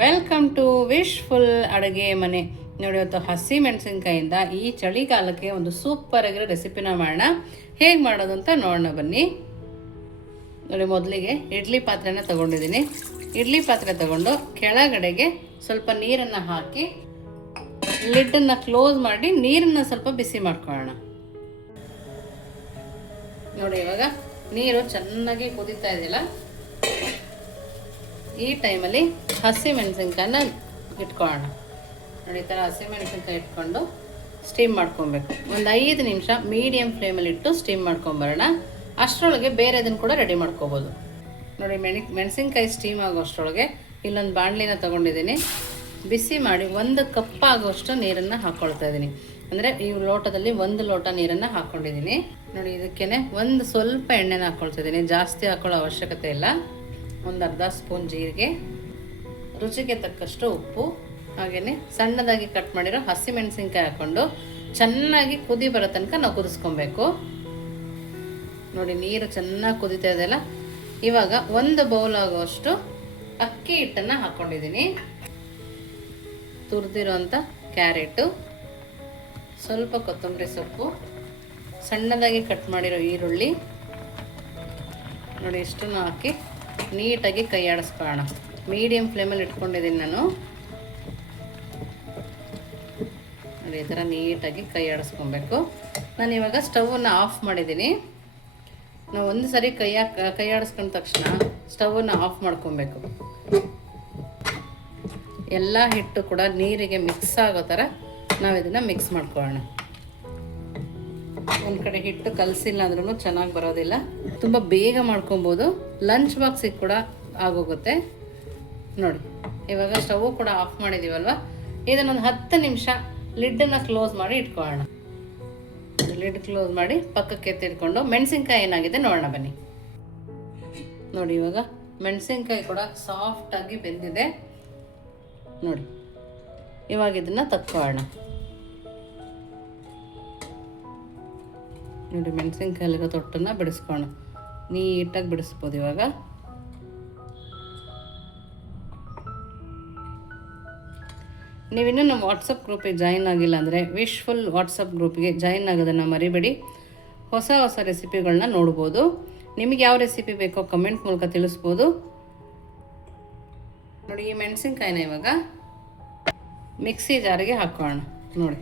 Welcome to wish full ಅಡುಗೆ ಮನೆ. ನೋಡಿ, ಇವತ್ತು ಹಸಿ ಮೆಣಸಿನ್ಕಾಯಿಂದ ಈ ಚಳಿಗಾಲಕ್ಕೆ ಒಂದು ಸೂಪರ್ ಆಗಿರೋ ರೆಸಿಪಿನ ಮಾಡೋಣ. ಹೇಗೆ ಮಾಡೋದು ಅಂತ ನೋಡೋಣ ಬನ್ನಿ. ನೋಡಿ, ಮೊದಲಿಗೆ ಇಡ್ಲಿ ಪಾತ್ರೆನ ತಗೊಂಡಿದ್ದೀನಿ. ಇಡ್ಲಿ ಪಾತ್ರೆ ತಗೊಂಡು ಕೆಳಗಡೆಗೆ ಸ್ವಲ್ಪ ನೀರನ್ನು ಹಾಕಿ ಲಿಡ್ಡನ್ನು ಕ್ಲೋಸ್ ಮಾಡಿ ನೀರನ್ನು ಸ್ವಲ್ಪ ಬಿಸಿ ಮಾಡ್ಕೊಳ್ಳೋಣ. ನೋಡಿ, ಇವಾಗ ನೀರು ಚೆನ್ನಾಗಿ ಕುದೀತಾ ಇದೆಯಲ್ಲ? ಈ ಟೈಮಲ್ಲಿ ಹಸಿ ಮೆಣಸಿನ್ಕಾಯನ್ನ ಇಟ್ಕೊಳ್ಳೋಣ. ನೋಡಿ, ಈ ಥರ ಹಸಿ ಮೆಣಸಿನ್ಕಾಯಿ ಇಟ್ಕೊಂಡು ಸ್ಟೀಮ್ ಮಾಡ್ಕೊಬೇಕು. ಒಂದು ಐದು ನಿಮಿಷ ಮೀಡಿಯಮ್ ಫ್ಲೇಮಲ್ಲಿ ಇಟ್ಟು ಸ್ಟೀಮ್ ಮಾಡ್ಕೊಂಬರೋಣ. ಅಷ್ಟರೊಳಗೆ ಬೇರೆದನ್ನು ಕೂಡ ರೆಡಿ ಮಾಡ್ಕೋಬೋದು. ನೋಡಿ, ಮೆಣಿ, ಮೆಣಸಿನ್ಕಾಯಿ ಸ್ಟೀಮ್ ಆಗೋಷ್ಟರೊಳಗೆ ಇಲ್ಲೊಂದು ಬಾಣಲಿನ ತೊಗೊಂಡಿದ್ದೀನಿ. ಬಿಸಿ ಮಾಡಿ ಒಂದು ಕಪ್ ಆಗುವಷ್ಟು ನೀರನ್ನು ಹಾಕ್ಕೊಳ್ತಾ ಇದ್ದೀನಿ. ಅಂದರೆ ಈ ಲೋಟದಲ್ಲಿ ಒಂದು ಲೋಟ ನೀರನ್ನು ಹಾಕ್ಕೊಂಡಿದ್ದೀನಿ ನೋಡಿ ಇದಕ್ಕೇ ಒಂದು ಸ್ವಲ್ಪ ಎಣ್ಣೆನ ಹಾಕ್ಕೊಳ್ತಾ ಇದ್ದೀನಿ. ಜಾಸ್ತಿ ಹಾಕೊಳ್ಳೋ ಅವಶ್ಯಕತೆ ಇಲ್ಲ. ಒಂದು ಅರ್ಧ ಸ್ಪೂನ್ ಜೀರಿಗೆ, ರುಚಿಗೆ ತಕ್ಕಷ್ಟು ಉಪ್ಪು, ಹಾಗೆಯೇ ಸಣ್ಣದಾಗಿ ಕಟ್ ಮಾಡಿರೋ ಹಸಿಮೆಣಸಿನ್ಕಾಯಿ ಹಾಕ್ಕೊಂಡು ಚೆನ್ನಾಗಿ ಕುದಿ ಬರೋ ತನಕ ನಾವು ಕುದಿಸ್ಕೊಬೇಕು. ನೋಡಿ ನೀರು ಚೆನ್ನಾಗಿ ಕುದಿತಾ ಇದೆಯಲ್ಲ ಇವಾಗ ಒಂದು ಬೌಲ್ ಆಗುವಷ್ಟು ಅಕ್ಕಿ ಹಿಟ್ಟನ್ನು ಹಾಕ್ಕೊಂಡಿದ್ದೀನಿ ತುರಿದಿರೋಂಥ ಕ್ಯಾರೆಟು, ಸ್ವಲ್ಪ ಕೊತ್ತಂಬರಿ ಸೊಪ್ಪು, ಸಣ್ಣದಾಗಿ ಕಟ್ ಮಾಡಿರೋ ಈರುಳ್ಳಿ. ನೋಡಿ ಇಷ್ಟನ್ನು ಹಾಕಿ ನೀಟಾಗಿ ಕೈ ಆಡಿಸ್ಕೊಳ್ಳೋಣ. ಮೀಡಿಯಮ್ ಫ್ಲೇಮಲ್ಲಿ ಇಟ್ಕೊಂಡಿದ್ದೀನಿ ನಾನು. ನೋಡಿ, ಈ ಥರ ನೀಟಾಗಿ ಕೈ ಆಡಿಸ್ಕೊಬೇಕು. ನಾನು ಇವಾಗ ಸ್ಟವನ್ನು ಆಫ್ ಮಾಡಿದ್ದೀನಿ. ನಾವು ಒಂದು ಸರಿ ಕೈ ಕೈ ಆಡಿಸ್ಕೊಂಡ ತಕ್ಷಣ ಸ್ಟವನ್ನು ಆಫ್ ಮಾಡ್ಕೊಬೇಕು. ಎಲ್ಲ ಹಿಟ್ಟು ಕೂಡ ನೀರಿಗೆ ಮಿಕ್ಸ್ ಆಗೋ ಥರ ನಾವು ಇದನ್ನು ಮಿಕ್ಸ್ ಮಾಡ್ಕೊಳ್ಳೋಣ. ಒಂದು ಕಡೆ ಹಿಟ್ಟು ಕಲಸಿಲ್ಲ ಅಂದ್ರೂ ಚೆನ್ನಾಗಿ ಬರೋದಿಲ್ಲ. ತುಂಬ ಬೇಗ ಮಾಡ್ಕೊಬೋದು. ಲಂಚ್ ಬಾಕ್ಸಿಗೆ ಕೂಡ ಆಗೋಗುತ್ತೆ. ನೋಡಿ, ಇವಾಗ ಸ್ಟವ್ ಕೂಡ ಆಫ್ ಮಾಡಿದ್ದೀವಲ್ವ ಇದನ್ನೊಂದು ಹತ್ತು ನಿಮಿಷ ಲಿಡ್ಡನ್ನು ಕ್ಲೋಸ್ ಮಾಡಿ ಇಟ್ಕೊಳ್ಳೋಣ. ಲಿಡ್ ಕ್ಲೋಸ್ ಮಾಡಿ ಪಕ್ಕಕ್ಕೆ ಎತ್ತಿಟ್ಕೊಂಡು ಮೆಣಸಿನ್ಕಾಯಿ ಏನಾಗಿದೆ ನೋಡೋಣ ಬನ್ನಿ. ನೋಡಿ, ಇವಾಗ ಮೆಣಸಿನ್ಕಾಯಿ ಕೂಡ ಸಾಫ್ಟಾಗಿ ಬೆಂದಿದೆ. ನೋಡಿ, ಇವಾಗ ಇದನ್ನು ತಕ್ಕೊಳ್ಳೋಣ. ನೋಡಿ ಮೆಣಸಿನ್ಕಾಯಲ್ಲಿರೋ ತೊಟ್ಟನ್ನು ಬಿಡಿಸ್ಕೊಳ್ಳೋಣ. ನೀಟಾಗಿ ಬಿಡಿಸ್ಬೋದು ಇವಾಗ. ನೀವಿನ್ನೂ ನಮ್ಮ ವಾಟ್ಸಪ್ ಗ್ರೂಪಿಗೆ ಜಾಯಿನ್ ಆಗಿಲ್ಲ ಅಂದರೆ ವಿಶ್ಫುಲ್ ವಾಟ್ಸಪ್ ಗ್ರೂಪಿಗೆ ಜಾಯಿನ್ ಆಗೋದನ್ನು ಮರಿಬೇಡಿ. ಹೊಸ ಹೊಸ ರೆಸಿಪಿಗಳನ್ನ ನೋಡ್ಬೋದು. ನಿಮಗೆ ಯಾವ ರೆಸಿಪಿ ಬೇಕೋ ಕಮೆಂಟ್ ಮೂಲಕ ತಿಳಿಸ್ಬೋದು. ನೋಡಿ ಈ ಮೆಣಸಿನ್ಕಾಯಿನ ಇವಾಗ ಮಿಕ್ಸಿ ಜಾರಿಗೆ ಹಾಕೋಣ ನೋಡಿ.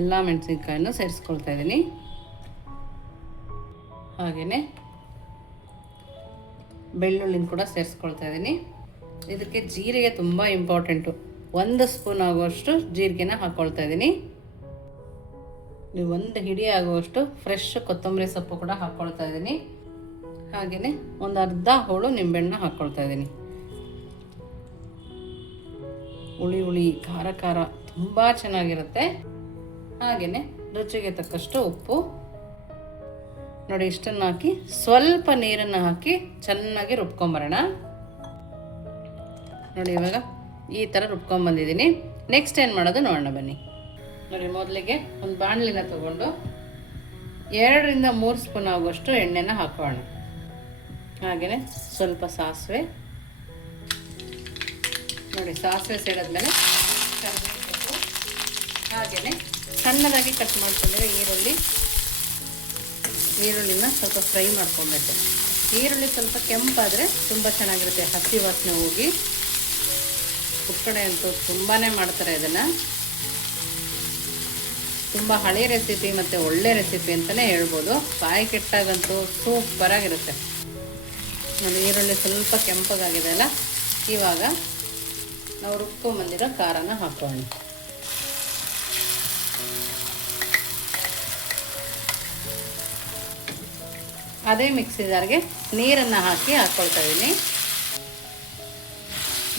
ಎಲ್ಲ ಮೆಣಸಿನ್ಕಾಯನ್ನು ಸೇರಿಸ್ಕೊಳ್ತಾ ಇದ್ದೀನಿ. ಹಾಗೆಯೇ ಬೆಳ್ಳುಳ್ಳಿನ ಕೂಡ ಸೇರಿಸ್ಕೊಳ್ತಾ ಇದ್ದೀನಿ. ಇದಕ್ಕೆ ಜೀರಿಗೆ ತುಂಬ ಇಂಪಾರ್ಟೆಂಟು. ಒಂದು ಸ್ಪೂನ್ ಆಗುವಷ್ಟು ಜೀರಿಗೆನ ಹಾಕ್ಕೊಳ್ತಾ ಇದ್ದೀನಿ. ನೀವು ಒಂದು ಹಿಡಿ ಆಗುವಷ್ಟು ಫ್ರೆಶ್ ಕೊತ್ತಂಬರಿ ಸೊಪ್ಪು ಕೂಡ ಹಾಕ್ಕೊಳ್ತಾ ಇದ್ದೀನಿ. ಹಾಗೆಯೇ ಒಂದು ಅರ್ಧ ಹೋಳು ನಿಂಬೆಹಣ್ಣು ಹಾಕ್ಕೊಳ್ತಾ ಇದ್ದೀನಿ. ಹುಳಿ ಹುಳಿ, ಖಾರ ಖಾರ, ತುಂಬ ಚೆನ್ನಾಗಿರುತ್ತೆ. ಹಾಗೆಯೇ ರುಚಿಗೆ ತಕ್ಕಷ್ಟು ಉಪ್ಪು. ನೋಡಿ, ಇಷ್ಟನ್ನು ಹಾಕಿ ಸ್ವಲ್ಪ ನೀರನ್ನು ಹಾಕಿ ಚೆನ್ನಾಗಿ ರುಬ್ಕೊಂಬರೋಣ. ನೋಡಿ, ಇವಾಗ ಈ ಥರ ರುಬ್ಕೊಂಬಂದಿದ್ದೀನಿ. ನೆಕ್ಸ್ಟ್ ಏನು ಮಾಡೋದು ನೋಡೋಣ ಬನ್ನಿ. ನೋಡಿ, ಮೊದಲಿಗೆ ಒಂದು ಬಾಣಲಿನ ತಗೊಂಡು ಎರಡರಿಂದ ಮೂರು ಸ್ಪೂನ್ ಆಗುವಷ್ಟು ಎಣ್ಣೆನ ಹಾಕೋಣ. ಹಾಗೆಯೇ ಸ್ವಲ್ಪ ಸಾಸಿವೆ. ನೋಡಿ, ಸಾಸಿವೆ ಸೇರಿದ್ಮೇಲೆ ಹಾಗೆಯೇ ಸಣ್ಣದಾಗಿ ಕಟ್ ಮಾಡ್ಕೊಂಡಿರೋ ಈರುಳ್ಳಿ. ಈರುಳ್ಳಿನ ಸ್ವಲ್ಪ ಫ್ರೈ ಮಾಡ್ಕೊಬೇಕು ಈರುಳ್ಳಿ ಸ್ವಲ್ಪ ಕೆಂಪಾದರೆ ತುಂಬ ಚೆನ್ನಾಗಿರುತ್ತೆ, ಹಸಿ ವಾಸನೆ ಹೋಗಿ. ಕಡೆ ಅಂತೂ ತುಂಬಾ ಮಾಡ್ತಾರೆ ಇದನ್ನು. ತುಂಬ ಹಳೆ ರೆಸಿಪಿ ಮತ್ತು ಒಳ್ಳೆ ರೆಸಿಪಿ ಅಂತಲೇ ಹೇಳ್ಬೋದು. ಬಾಯಿ ಕೆಟ್ಟಾಗಂತೂ ಸೂಪರಾಗಿರುತ್ತೆ ನಾನು ಈರುಳ್ಳಿ ಸ್ವಲ್ಪ ಕೆಂಪಗಾಗಿದೆ ಅಲ್ಲ? ಇವಾಗ ನಾವು ರುಬ್ಕೊಂಬಂದಿರೋ ಖಾರನ ಹಾಕೋಣ ಅದೇ ಮಿಕ್ಸಿ ಜಾರ್ಗೆ ನೀರನ್ನು ಹಾಕಿ ಹಾಕ್ಕೊಳ್ತಾ ಇದ್ದೀನಿ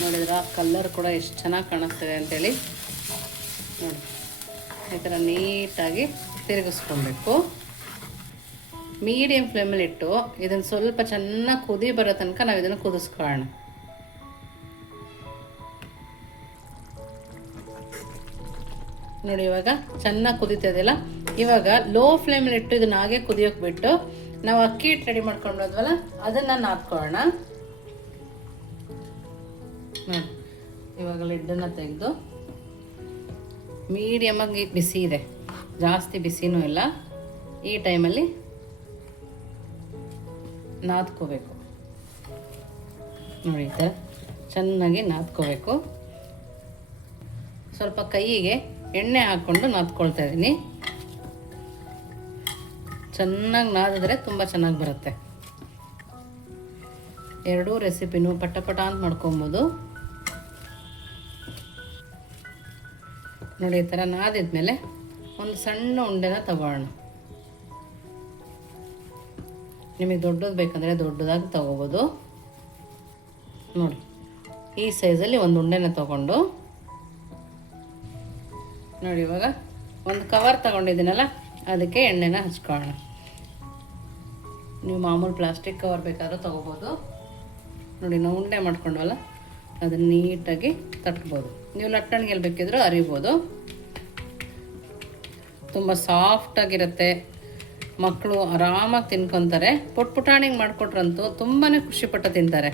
ನೋಡಿದ್ರ ಕಲ್ಲರ್ ಕೂಡ ಎಷ್ಟು ಚೆನ್ನಾಗಿ ಕಾಣಿಸ್ತಿದೆ ಅಂತೇಳಿ. ನೋಡಿ, ಈ ಥರ ನೀಟಾಗಿ ತಿರುಗಿಸ್ಕೊಬೇಕು. ಮೀಡಿಯಮ್ ಫ್ಲೇಮಲ್ಲಿ ಇಟ್ಟು ಇದನ್ನು ಸ್ವಲ್ಪ ಚೆನ್ನಾಗಿ ಕುದಿ ಬರೋ ತನಕ ನಾವು ಇದನ್ನು ಕುದಿಸ್ಕೊಳ್ಳೋಣ. ನೋಡಿ ಇವಾಗ ಚೆನ್ನಾಗಿ ಕುದೀತದಲ್ಲ ಇವಾಗ ಲೋ ಫ್ಲೇಮಲ್ಲಿ ಇಟ್ಟು ಇದನ್ನ ಹಾಗೆ ಕುದಿಯೋಕೆ ಬಿಟ್ಟು ನಾವು ಅಕ್ಕಿ ಹಿಟ್ಟು ರೆಡಿ ಮಾಡ್ಕೊಂಡು ಹೋದ್ವಲ್ಲ ಅದನ್ನು ನಾದ್ಕೊಳ್ಳೋಣ. ನೋಡಿ ಇವಾಗ ಲಿಡ್ಡನ್ನು ತೆಗೆದು ಮೀಡಿಯಮಾಗಿ ಬಿಸಿ ಇದೆ. ಜಾಸ್ತಿ ಬಿಸಿನೂ ಇಲ್ಲ. ಈ ಟೈಮಲ್ಲಿ ನಾದ್ಕೋಬೇಕು. ನೋಡಿ ಸರ್ ಚೆನ್ನಾಗಿ ನಾದ್ಕೋಬೇಕು. ಸ್ವಲ್ಪ ಕೈಗೆ ಎಣ್ಣೆ ಹಾಕ್ಕೊಂಡು ನಾದ್ಕೊಳ್ತಾ ಇದ್ದೀನಿ. ಚೆನ್ನಾಗಿ ನಾದಿದ್ರೆ ತುಂಬ ಚೆನ್ನಾಗಿ ಬರುತ್ತೆ. ಎರಡೂ ರೆಸಿಪಿನೂ ಪಟ ಪಟ ಅಂತ ಮಾಡ್ಕೊಬೋದು. ನೋಡಿ, ಈ ಥರ ನಾದಿದ್ಮೇಲೆ ಒಂದು ಸಣ್ಣ ಉಂಡೆನ ತಗೊಳ್ಳೋಣ ನಿಮಗೆ ದೊಡ್ಡದು ಬೇಕಂದರೆ ದೊಡ್ಡದಾಗಿ ತಗೋಬೋದು. ನೋಡಿ, ಈ ಸೈಜಲ್ಲಿ ಒಂದು ಉಂಡೆನ ತಗೊಂಡು. ನೋಡಿ, ಇವಾಗ ಒಂದು ಕವರ್ ತಗೊಂಡಿದ್ದೀನಲ್ಲ? ಅದಕ್ಕೆ ಎಣ್ಣೆನ ಹಚ್ಕೊಳ್ಳೋಣ. ನೀವು ಮಾಮೂಲು ಪ್ಲಾಸ್ಟಿಕ್ ಕವರ್ ಬೇಕಾದ್ರೂ ತೊಗೋಬೋದು. ನೋಡಿ, ನಾವು ಉಂಡೆ ಮಾಡ್ಕೊಂಡ್ವಲ್ಲ, ಅದನ್ನು ನೀಟಾಗಿ ತಟ್ಬೋದು ನೀವು ಲಟ್ಟಣಿಗೆಲ್ಲಿ ಬೇಕಿದ್ರೂ ಅರಿಬೋದು. ತುಂಬ ಸಾಫ್ಟಾಗಿರುತ್ತೆ ಮಕ್ಕಳು ಆರಾಮಾಗಿ ತಿನ್ಕೊತಾರೆ. ಪುಟ್ ಪುಟಾಣಿಗೆ ಮಾಡಿಕೊಟ್ರಂತೂ ತುಂಬಾ ಖುಷಿಪಟ್ಟು ತಿಂತಾರೆ.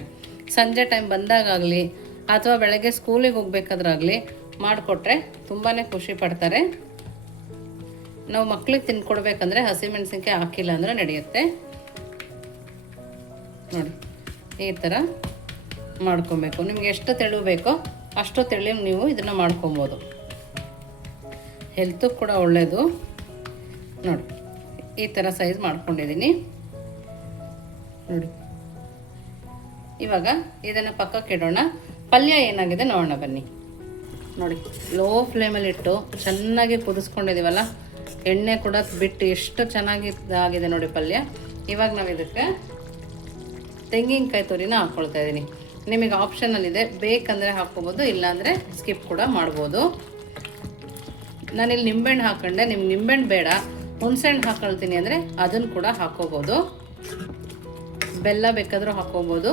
ಸಂಜೆ ಟೈಮ್ ಬಂದಾಗಲಿ ಅಥವಾ ಬೆಳಗ್ಗೆ ಸ್ಕೂಲಿಗೆ ಹೋಗ್ಬೇಕಾದ್ರಾಗಲಿ, ಮಾಡಿಕೊಟ್ರೆ ತುಂಬಾ ಖುಷಿ ಪಡ್ತಾರೆ. ನಾವು ಮಕ್ಳಿಗೆ ತಿನ್ಕೊಡ್ಬೇಕಂದ್ರೆ ಹಸಿಮೆಣಸಿನ್ಕಾಯಿ ಹಾಕಿಲ್ಲ ಅಂದರೆ ನಡೆಯುತ್ತೆ. ನೋಡಿ, ಈ ಥರ ಮಾಡ್ಕೊಬೇಕು. ನಿಮ್ಗೆ ಎಷ್ಟು ತೆಳು ಬೇಕೋ ಅಷ್ಟು ತೆಳಿ ನೀವು ಇದನ್ನು ಮಾಡ್ಕೊಬೋದು. ಹೆಲ್ತು ಕೂಡ ಒಳ್ಳೆಯದು ನೋಡಿ, ಈ ಥರ ಸೈಜ್ ಮಾಡ್ಕೊಂಡಿದ್ದೀನಿ. ನೋಡಿ, ಇವಾಗ ಇದನ್ನು ಪಕ್ಕಕ್ಕೆ ಇಡೋಣ. ಪಲ್ಯ ಏನಾಗಿದೆ ನೋಡೋಣ ಬನ್ನಿ. ನೋಡಿ ಲೋ ಫ್ಲೇಮಲ್ಲಿ ಇಟ್ಟು ಚೆನ್ನಾಗಿ ಕುದಿಸ್ಕೊಂಡಿದ್ದೀವಲ್ಲ ಎಣ್ಣೆ ಕೂಡ ಬಿಟ್ಟು ಎಷ್ಟು ಚೆನ್ನಾಗಿ ಆಗಿದೆ ನೋಡಿ ಪಲ್ಯ. ಇವಾಗ ನಾವು ಇದಕ್ಕೆ ತೆಂಗಿನಕಾಯಿ ತುರಿನ ಹಾಕ್ಕೊಳ್ತಾ ಇದ್ದೀನಿ ನಿಮಗೆ ಆಪ್ಷನಲ್ಲಿದೆ ಬೇಕಂದರೆ ಹಾಕ್ಕೋಬೋದು, ಇಲ್ಲಾಂದರೆ ಸ್ಕಿಪ್ ಕೂಡ ಮಾಡ್ಬೋದು. ನಾನಿಲ್ಲಿ ನಿಂಬೆಹಣ್ಣು ಹಾಕೊಂಡೆ. ನಿಮ್ಗೆ ನಿಂಬೆಹಣ್ಣು ಬೇಡ. ಹುಣಸೆಹಣ್ಣು ಹಾಕೊಳ್ತೀನಿ ಅಂದರೆ ಅದನ್ನು ಕೂಡ ಹಾಕ್ಕೋಬೋದು. ಬೆಲ್ಲ ಬೇಕಾದರೂ ಹಾಕ್ಕೋಬೋದು.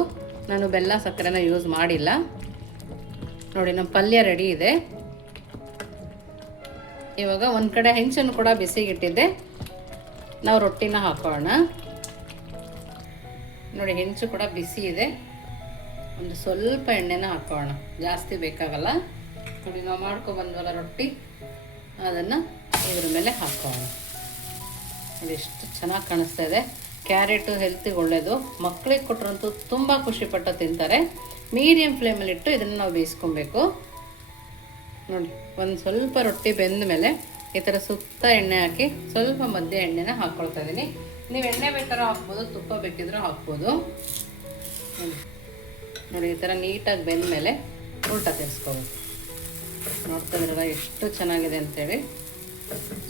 ನಾನು ಬೆಲ್ಲ ಸಕ್ಕರೆನ ಯೂಸ್ ಮಾಡಿಲ್ಲ. ನೋಡಿ, ನಮ್ಮ ಪಲ್ಯ ರೆಡಿ ಇದೆ. ಇವಾಗ ಒಂದು ಕಡೆ ಹೆಂಚನ್ನು ಕೂಡ ಬಿಸಿಗಿಟ್ಟಿದ್ದೆ. ನಾವು ರೊಟ್ಟಿನ ಹಾಕೋಣ. ನೋಡಿ, ಹೆಂಚು ಕೂಡ ಬಿಸಿ ಇದೆ. ಒಂದು ಸ್ವಲ್ಪ ಎಣ್ಣೆನ ಹಾಕೋಣ. ಜಾಸ್ತಿ ಬೇಕಾಗಲ್ಲ. ನೋಡಿ, ನಾವು ಮಾಡ್ಕೊಬಂದ್ವಲ್ಲ ರೊಟ್ಟಿ. ಅದನ್ನು ಇದ್ರ ಮೇಲೆ ಹಾಕೋಣ. ನೋಡಿ, ಎಷ್ಟು ಚೆನ್ನಾಗಿ ಕಾಣಿಸ್ತಾ ಇದೆ. ಕ್ಯಾರೆಟು ಹೆಲ್ತಿಗೆ ಒಳ್ಳೆಯದು ಮಕ್ಕಳಿಗೆ ಕೊಟ್ಟರಂತೂ ತುಂಬ ಖುಷಿಪಟ್ಟು ತಿಂತಾರೆ. ಮೀಡಿಯಂ ಫ್ಲೇಮಲ್ಲಿಟ್ಟು ಇದನ್ನು ನಾವು ಬೇಯಿಸ್ಕೊಬೇಕು. ನೋಡಿ, ಒಂದು ಸ್ವಲ್ಪ ರೊಟ್ಟಿ ಬೆಂದ ಮೇಲೆ ಈ ಥರ ಸುತ್ತ ಎಣ್ಣೆ ಹಾಕಿ ಸ್ವಲ್ಪ ಮಧ್ಯೆ ಎಣ್ಣೆನ ಹಾಕ್ಕೊಳ್ತಾ ಇದ್ದೀನಿ ನೀವು ಎಣ್ಣೆ ಬೇಕಾದ್ರೂ ಹಾಕ್ಬೋದು, ತುಪ್ಪ ಬೇಕಿದ್ರೂ ಹಾಕ್ಬೋದು. ನೋಡಿ ನೋಡಿ, ಈ ಥರ ನೀಟಾಗಿ ಬೆಂದ ಮೇಲೆ ಉಲ್ಟ ತಿರ್ಸ್ಕೋಬೇಕು. ನೋಡ್ತಾ ಇದ್ರಲ್ಲ ಎಷ್ಟು ಚೆನ್ನಾಗಿದೆ ಅಂತೇಳಿ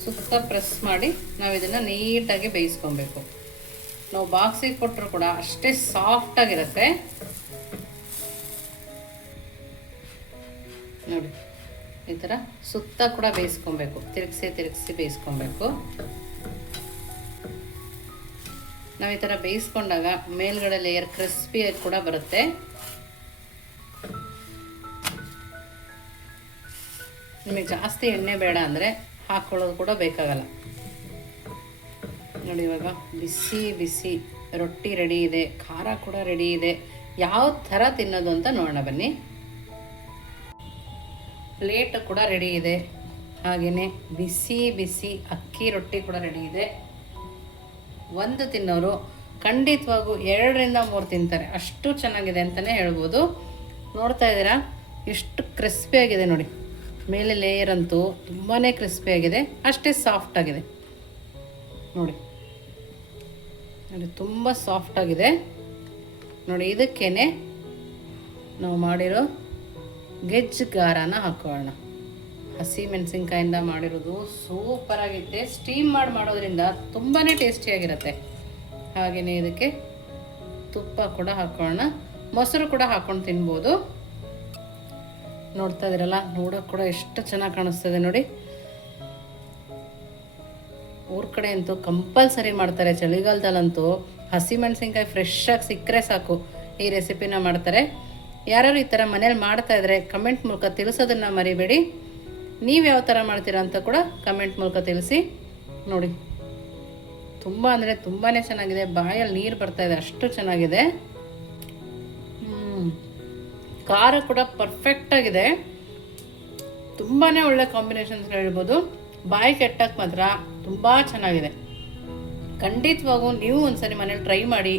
ಸುತ್ತ ಪ್ರೆಸ್ ಮಾಡಿ ನಾವು ಇದನ್ನು ನೀಟಾಗಿ ಬೇಯಿಸ್ಕೊಬೇಕು. ನಾವು ಬಾಕ್ಸಿಗೆ ಕೊಟ್ಟರು ಕೂಡ ಅಷ್ಟೇ ಸಾಫ್ಟಾಗಿರುತ್ತೆ ನೋಡಿ ಈ ಥರ ಸುತ್ತ ಕೂಡ ಬೇಯಿಸ್ಕೊಬೇಕು. ತಿರುಗಿಸಿ ತಿರುಗಿಸಿ ಬೇಯಿಸ್ಕೊಬೇಕು. ನಾವು ಈ ಥರ ಬೇಯಿಸ್ಕೊಂಡಾಗ ಮೇಲ್ಗಡೆ ಲೇಯರ್ ಕ್ರಿಸ್ಪಿ ಕೂಡ ಬರುತ್ತೆ. ನಿಮಗೆ ಜಾಸ್ತಿ ಎಣ್ಣೆ ಬೇಡ ಅಂದರೆ ಹಾಕ್ಕೊಳ್ಳೋದು ಕೂಡ ಬೇಕಾಗಲ್ಲ. ನೋಡಿ ಇವಾಗ ಬಿಸಿ ಬಿಸಿ ರೊಟ್ಟಿ ರೆಡಿ ಇದೆ, ಖಾರ ಕೂಡ ರೆಡಿ ಇದೆ. ಯಾವ ಥರ ತಿನ್ನೋದು ಅಂತ ನೋಡೋಣ ಬನ್ನಿ. ಪ್ಲೇಟ್ ಕೂಡ ರೆಡಿ ಇದೆ. ಹಾಗೆಯೇ ಬಿಸಿ ಬಿಸಿ ಅಕ್ಕಿ ರೊಟ್ಟಿ ಕೂಡ ರೆಡಿ ಇದೆ. ಒಂದು ತಿನ್ನೋರು ಖಂಡಿತವಾಗೂ ಎರಡರಿಂದ ಮೂರು ತಿಂತಾರೆ. ಅಷ್ಟು ಚೆನ್ನಾಗಿದೆ ಅಂತಲೇ ಹೇಳ್ಬೋದು. ನೋಡ್ತಾ ಇದ್ದೀರಾ? ಎಷ್ಟು ಕ್ರಿಸ್ಪಿಯಾಗಿದೆ ನೋಡಿ. ಮೇಲೆ ಲೇಯರ್ ಅಂತೂ ತುಂಬಾ ಕ್ರಿಸ್ಪಿಯಾಗಿದೆ ಅಷ್ಟೇ ಸಾಫ್ಟ್ ಆಗಿದೆ. ನೋಡಿ. ನೋಡಿ ತುಂಬ ಸಾಫ್ಟ್ ಆಗಿದೆ. ನೋಡಿ, ಇದಕ್ಕೇನೆ ನಾವು ಮಾಡಿರೋ ಗೆಜ್ಜು ಖಾರನ ಹಾಕೋಣ. ಹಸಿ ಮೆಣಸಿನ್ಕಾಯಿಂದ ಮಾಡಿರೋದು ಸೂಪರ್ ಆಗಿರುತ್ತೆ. ಸ್ಟೀಮ್ ಮಾಡಿ ಮಾಡೋದ್ರಿಂದ ತುಂಬಾ ಟೇಸ್ಟಿಯಾಗಿರುತ್ತೆ ಹಾಗೆಯೇ ಇದಕ್ಕೆ ತುಪ್ಪ ಕೂಡ ಹಾಕೋಣ. ಮೊಸರು ಕೂಡ ಹಾಕೊಂಡು ತಿನ್ಬೋದು. ನೋಡ್ತಾ ಇದ್ದೀರಲ್ಲ ನೋಡೋಕೆ ಕೂಡ ಎಷ್ಟು ಚೆನ್ನಾಗಿ ಕಾಣಿಸ್ತದೆ ನೋಡಿ. ಊರ ಕಡೆ ಅಂತೂ ಕಂಪಲ್ಸರಿ ಮಾಡ್ತಾರೆ. ಚಳಿಗಾಲದಲ್ಲಂತೂ ಹಸಿ ಮೆಣಸಿನ್ಕಾಯಿ ಫ್ರೆಶ್ ಆಗಿ ಸಿಕ್ಕರೆ ಸಾಕು. ಈ ರೆಸಿಪಿನ ಮಾಡ್ತಾರೆ. ಯಾರು ಈ ಥರ ಮನೇಲಿ ಮಾಡ್ತಾ ಇದ್ರೆ ಕಮೆಂಟ್ ಮೂಲಕ ತಿಳಿಸೋದನ್ನು ಮರಿಬೇಡಿ. ನೀವು ಯಾವ ಥರ ಮಾಡ್ತೀರಾ ಅಂತ ಕೂಡ ಕಮೆಂಟ್ ಮೂಲಕ ತಿಳಿಸಿ ನೋಡಿ. ತುಂಬ ಅಂದರೆ ತುಂಬಾ ಚೆನ್ನಾಗಿದೆ. ಬಾಯಲ್ಲಿ ನೀರು ಬರ್ತಾ ಇದೆ, ಅಷ್ಟು ಚೆನ್ನಾಗಿದೆ. ಖಾರ ಕೂಡ ಪರ್ಫೆಕ್ಟಾಗಿದೆ ತುಂಬಾ ಒಳ್ಳೆ ಕಾಂಬಿನೇಷನ್ ಅಂತ ಹೇಳ್ಬೋದು. ಬಾಯಿ ಕೆಟ್ಟಕ್ಕೆ ಮಾತ್ರ ತುಂಬ ಚೆನ್ನಾಗಿದೆ. ಖಂಡಿತವಾಗೂ ನೀವು ಒಂದ್ಸರಿ ಮನೇಲಿ ಟ್ರೈ ಮಾಡಿ.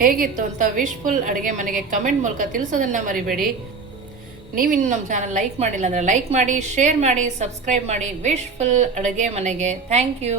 ಹೇಗಿತ್ತು ಅಂತ ವಿಶ್ಫುಲ್ ಅಡುಗೆ ಮನೆಗೆ ಕಮೆಂಟ್ ಮೂಲಕ ತಿಳಿಸೋದನ್ನು ಮರಿಬೇಡಿ. ನೀವಿನ್ನು ನಮ್ಮ ಚಾನಲ್ ಲೈಕ್ ಮಾಡಿಲ್ಲ ಅಂದರೆ ಲೈಕ್ ಮಾಡಿ ಶೇರ್ ಮಾಡಿ ಸಬ್ಸ್ಕ್ರೈಬ್ ಮಾಡಿ. ವಿಶ್ಫುಲ್ ಅಡುಗೆ ಮನೆಗೆ. Thank you